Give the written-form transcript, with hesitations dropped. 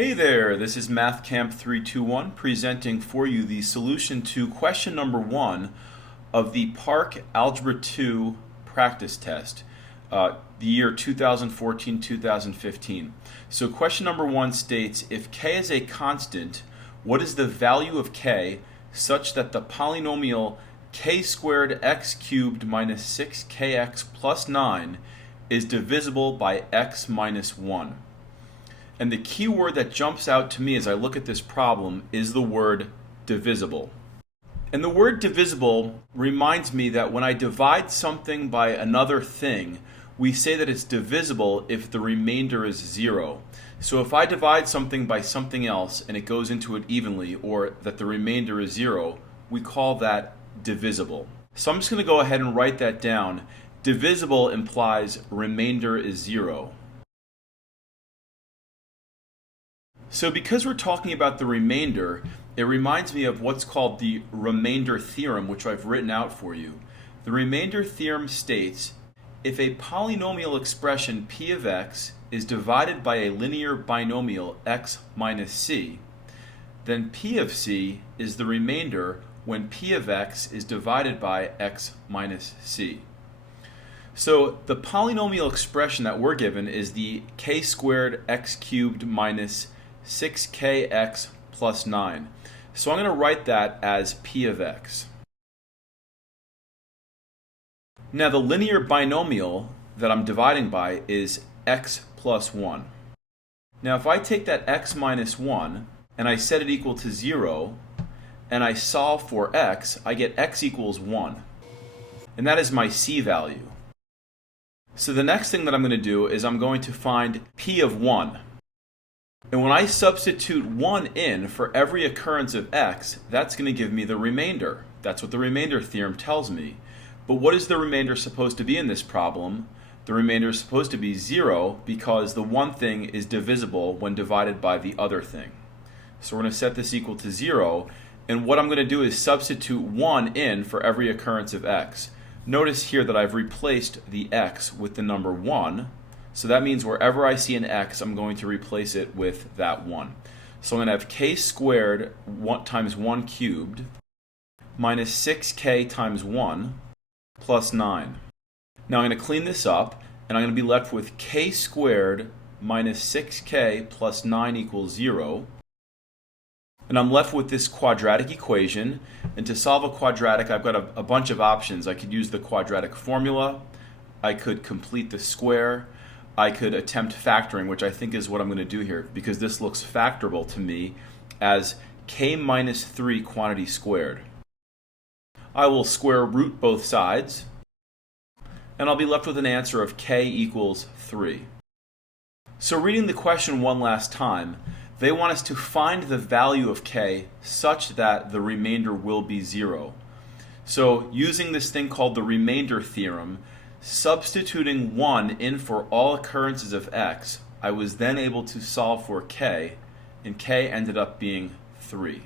Hey there, this is MathCamp321 presenting for you the solution to question number 1 of the PARCC Algebra 2 practice test, the year 2014-2015. So question number 1 states, if k is a constant, what is the value of k such that the polynomial k squared x cubed minus 6kx plus 9 is divisible by x minus 1? And the key word that jumps out to me as I look at this problem is the word divisible. And the word divisible reminds me that when I divide something by another thing, we say that it's divisible if the remainder is 0. So if I divide something by something else and it goes into it evenly, or that the remainder is 0, we call that divisible. So I'm just going to go ahead and write that down. Divisible implies remainder is 0. So because we're talking about the remainder, it reminds me of what's called the Remainder Theorem, which I've written out for you. The Remainder Theorem states, if a polynomial expression p of x is divided by a linear binomial x minus c, then p of c is the remainder when p of x is divided by x minus c. So the polynomial expression that we're given is the k squared x cubed minus 6kx plus 9. So I'm going to write that as p of x. Now the linear binomial that I'm dividing by is x plus 1. Now if I take that x minus 1 and I set it equal to 0 and I solve for x, I get x equals 1. And that is my c value. So the next thing that I'm going to do is I'm going to find p of 1. And when I substitute 1 in for every occurrence of x, that's going to give me the remainder. That's what the remainder theorem tells me. But what is the remainder supposed to be in this problem? The remainder is supposed to be 0 because the one thing is divisible when divided by the other thing. So we're going to set this equal to 0. And what I'm going to do is substitute 1 in for every occurrence of x. Notice here that I've replaced the x with the number 1. So that means wherever I see an x, I'm going to replace it with that 1. So I'm going to have k squared times 1 cubed minus 6k times 1 plus 9. Now I'm going to clean this up, and I'm going to be left with k squared minus 6k plus 9 equals 0. And I'm left with this quadratic equation. And to solve a quadratic, I've got a bunch of options. I could use the quadratic formula. I could complete the square. I could attempt factoring, which I think is what I'm going to do here, because this looks factorable to me as k minus 3 quantity squared. I will square root both sides, and I'll be left with an answer of k equals 3. So reading the question one last time, they want us to find the value of k such that the remainder will be 0. So using this thing called the remainder theorem, substituting 1 in for all occurrences of x, I was then able to solve for k, and k ended up being 3.